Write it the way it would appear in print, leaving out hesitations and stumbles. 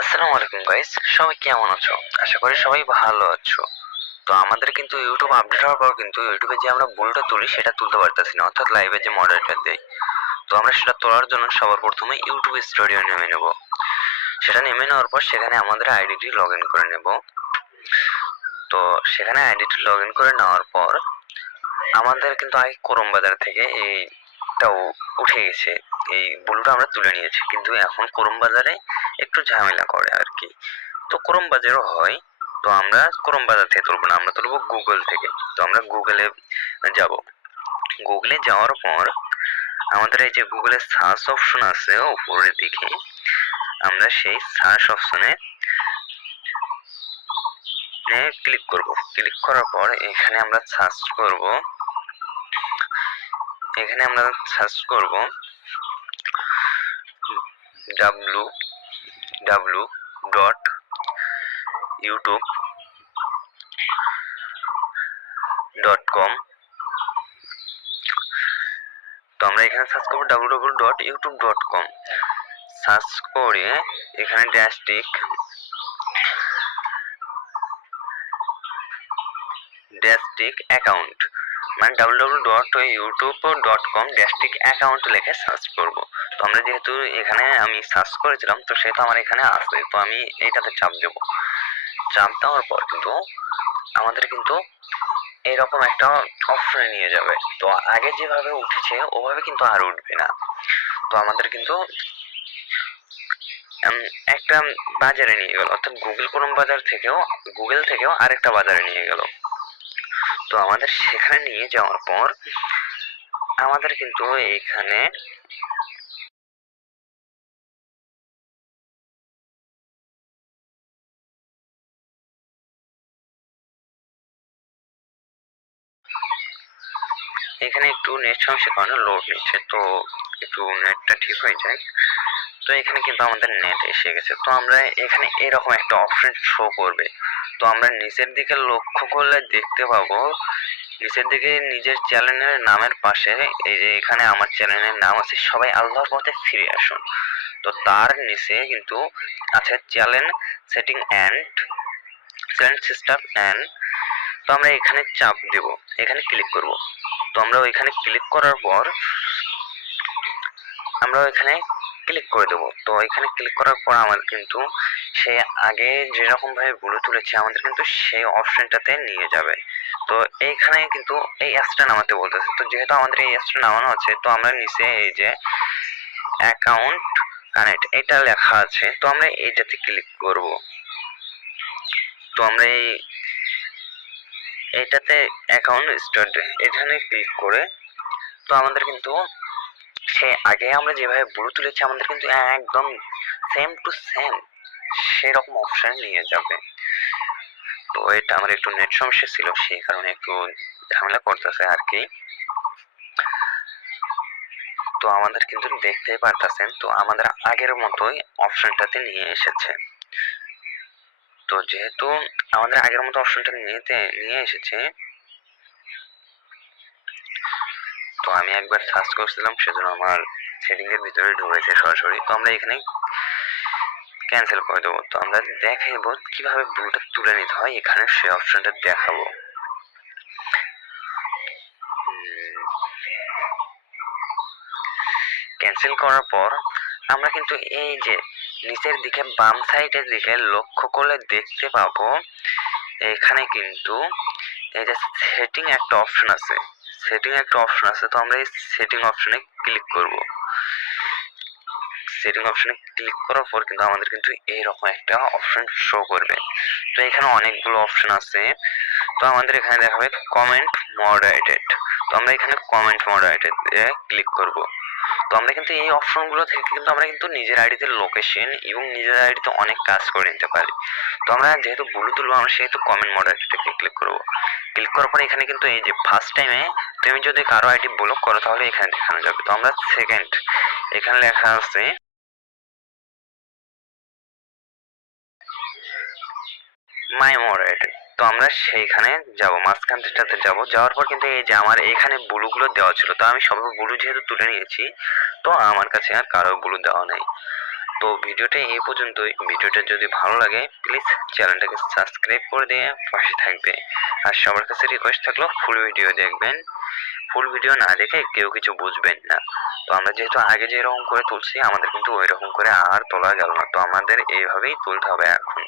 আসসালামু আলাইকুম গাইস, সবাই কেমন আছো? আশা করি সবাই ভালো আছো। তো আমাদের কিন্তু ইউটিউব আপডেট হওয়ার পর কিন্তু ইউটিউবে যে আমরা ভুলটা তুলি সেটা তুলতে পারতেছি না, অর্থাৎ লাইভে যে মডারেটর দেয়। তো আমরা সেটা তোলার জন্য সবার প্রথমে ইউটিউব স্টুডিও নেমে নেব। সেটা নেমে নেওয়ার পর সেখানে আমাদের আইডিটি লগ ইন করে নেব। তো সেখানে আইডিটি লগ ইন করে নেওয়ার পর আমাদের কিন্তু আগে ক্রোম বাজার থেকে এইটাও উঠে গেছে, এই ভুলটা আমরা তুলে নিয়েছি, কিন্তু এখন ক্রোম বাজারে একটু ঝামেলা করে আর কি। তো ক্রোম বাজারও হয়। তো আমরা ক্রোম বাজার থেকে তুলবো না, আমরা তুলবো গুগল থেকে। তো আমরা গুগলে যাব। গুগলে যাওয়ার পর আমাদের এই যে গুগলের সার্চ অপশন আছে উপরের দিকে, আমরা সেই সার্চ অপশনে ক্লিক করব। ক্লিক করার পর এখানে আমরা সার্চ করব, এখানে আমরা সার্চ করব www.youtube.com। তো আমরা এখানে সার্চ করব www.youtube.com। সার্চ করে এখানে ড্যাশটিক অ্যাকাউন্ট, মানে www.youtube.com ড্যাশটিক অ্যাকাউন্ট লিখে সার্চ করব। তো আমরা যেহেতু এখানে আমি সার্চ করেছিলাম, তো সেটা আমার এখানে আসবে, তো আমি এইটাতে চাপ দেব। চাপ দেওয়ার পর কিন্তু আমাদের কিন্তু এরকম একটা অপশনে নিয়ে যাবে। তো আগে যেভাবে উঠেছে ওভাবে কিন্তু আর উঠবে না। তো আমাদের কিন্তু একটা বাজারে নিয়ে গেল, অর্থাৎ গুগল থেকেও আরেকটা বাজারে নিয়ে গেল। তো আমাদের সেখানে নিয়ে যাওয়ার পর আমাদের কিন্তু এখানে একটু নেট সমস্যার কারণে লোড নিচ্ছে, তো একটু নেটটা ঠিক হয়ে যায়। তো এখানে কিন্তু আমাদের নেট এসে গেছে। তো আমরা এখানে এরকম একটা অপশন শো করবে। তো আমরা নিচের দিকে লক্ষ্য করলে দেখতে পাবো, নিচের দিকে নিজের চ্যানেলের নামের পাশে এই যে এখানে আমার চ্যানেলের নাম আছে সবাই আল্লাহর পথে ফিরে আসুন। তো তার নিচে কিন্তু আছে channel setting and channel system and. তো আমরা এখানে চাপ দেব, এখানে ক্লিক করব। তো আমরা ওইখানে ক্লিক করার পর আমরা ওইখানে ক্লিক করে দেবো। তো এখানে ক্লিক করার পর আমাদের কিন্তু সে আগে যেরকম ভাবে ভুলে তুলেছে আমাদের কিন্তু সেই অপশনটাতে নিয়ে যাবে। তো এইখানে কিন্তু এই অ্যাপসটা নামাতে বলতেছে। তো যেহেতু আমাদের এই অ্যাপসটা নামানো আছে, তো আমরা নিচে এই যে অ্যাকাউন্ট কানেক্ট এটা লেখা আছে, তো আমরা এইটাতে ক্লিক করব। তো আমরা এইটাতে অ্যাকাউন্ট স্টার্ট এখানে ক্লিক করে, তো আমাদের কিন্তু সে আগে আমরা যেভাবে ভুলে তুলেছি আমাদের কিন্তু একদম সেম টু সেম সেরকম অপশন নিয়ে যাবে। তো এটা আমার একটু নেট সমস্যা ছিল, সেই কারণে একটু ঝামেলা করতেছে আর কি। তো আমাদের কিন্তু দেখতেই পারতেছেন, তো আমাদের আগের মতোই অপশনটাতে নিয়ে এসেছে। তো যেহেতু আমাদের আগের মতো অপশনটা নিয়ে এসেছে, তো আমি একবার সার্চ করছিলাম সেজন্য আমার সেটিং এর ভিতরে ঢুকেছে সরাসরি। তো আমরা এখানে ক্যান্সেল করে দেবো। তো আমরা দেখাবো কিভাবে ভুলটা তুলে নিতে হয়, এখানে সে অপশনটা দেখাবো। ক্যান্সেল করার পর আমরা কিন্তু এই যে নিচের দিকে বাম সাইডের দিকে লক্ষ্য করলে দেখতে পাবো এখানে কিন্তু এই যে সেটিং একটা অপশন আছে, তো আমরা এই সেটিং অপশনে ক্লিক করব। সেটিং অপশনে ক্লিক করার পর কিন্তু আমাদের কিন্তু এইরকম একটা অপশন শো করবে। তো এখানে অনেকগুলো অপশন আছে। তো আমাদের এখানে দেখাবে কমেন্ট মডারেটেড। তো আমরা এখানে কমেন্ট মডারেটেড এ ক্লিক করব। তো আমরা কিন্তু এই অপশনগুলো থেকে কিন্তু আমরা কিন্তু নিজের আইডিতে লোকেশন এবং নিজের আইডিতে অনেক কাজ করে নিতে পারি। তো আমরা যেহেতু ব্লু তুলবো, আমরা সেহেতু কমেন্ট মডারেটরকে ক্লিক করব। ক্লিক করার পরে এখানে কিন্তু এই যে ফার্স্ট টাইমে তুমি যদি কারো আইডি ব্লক করো তাহলে এখানে দেখানো যাবে। তো আমরা সেকেন্ড, এখানে লেখা আছে মাই মডারেটর। তো আমরা সেইখানে যাব, মাঝখানটাতে যাব। যাওয়ার পর কিন্তু এই যে আমার এখানে ব্লুগুলো দেওয়া ছিল, তো আমি সব ব্লু যেহেতু তুলে নিয়েছি, তো আমার কাছে আর কারো ব্লু দেওয়া নেই। তো ভিডিওটা এই পর্যন্তই। ভিডিওটা যদি ভালো লাগে প্লিজ চ্যানেলটাকে সাবস্ক্রাইব করে দিয়ে পাশে থাকবে। আর সবার কাছে রিকোয়েস্ট থাকলো ফুল ভিডিও দেখবেন। ফুল ভিডিও না দেখে কেউ কিছু বুঝবেন না। তো আমরা যেহেতু আগে যেরকম করে তুলছি আমাদের কিন্তু ওই রকম করে আর তোলা গেল না, তো আমাদের এইভাবেই তুলতে হবে এখন।